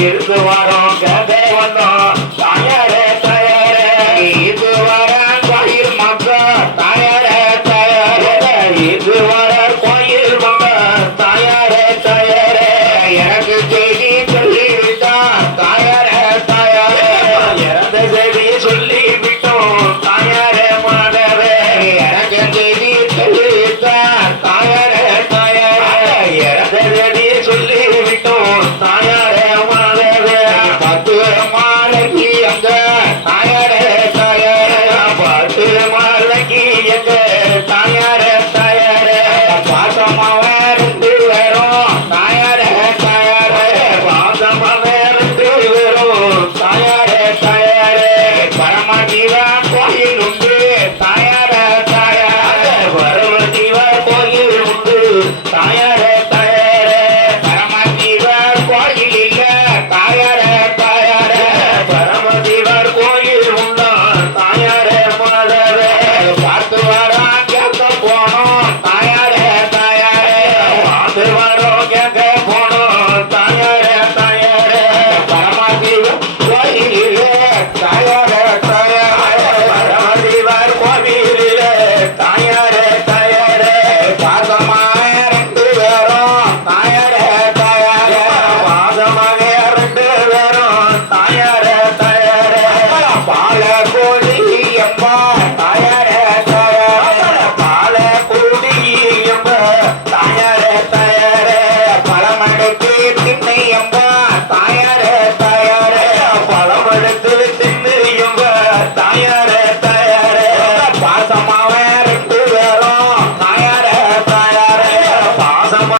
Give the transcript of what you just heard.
இருந்து வரோம் கதை வந்தோம் தாயாரே தாயாரே இது வர கோயில் மக்கள் தாயாரே தாயாரே இது வர கோயில் மக்கள் தாயாரே தாயாரே எனக்கு செய்தி சொல்லிவிட்டான் தாயாரே தாயாரே இறந்த செய்தி சொல்லிவிட்டோம் தாயாரே மாதவே எனக்கு செய்தி சொல்லிவிட்டான் தாயாரே தாயாரே இறந்த செய்தி சொல்லிவிட்டோம் தாயாரே மாதவே பத்து மாலைக்கு அங்க தாயாரே தாயாரே பத்து மாலைக்கு எங்க தாயாரே தாயாரே பாசமாவ ரெண்டு பேரும் தாயாரே தாயாரே பாசமாவ ரெண்டு பேரும் தாயாரே தாயாரே பரமஜீவா கோயில் உண்டு தாயாரே தாயாரே பரமஜீவா கோயில் உண்டு தாயாரே தாயாரே பரமஜீவா கோயில் இல்ல தாயாரே தாயாரே பரமஜீவர் கோயில் உண்டா தாயாரே மாதவே பார்த்து வரா கேட்க போனோம் தாயாரே தாயாரே பார்த்து வரோம் கேட்க போனோம் தாயாரே தாயாரே பரமஜீவர் கோயிலிலே தாயாரே தாயாரே பரமஜீவர் கோவிலிலே தாயாரே தாயாரே பாசமாக ரெண்டு பேரும் தாயாரே தாயாரே பாசமாக ரெண்டு பேரும் தாயாரே தாயாரே பால கோழி எம்பா தாயாரே தாயாரே பால கோழி எம்பா தாயாரே தாயாரே பழமடைக்கு திண்ணை எம்பா தாயாரே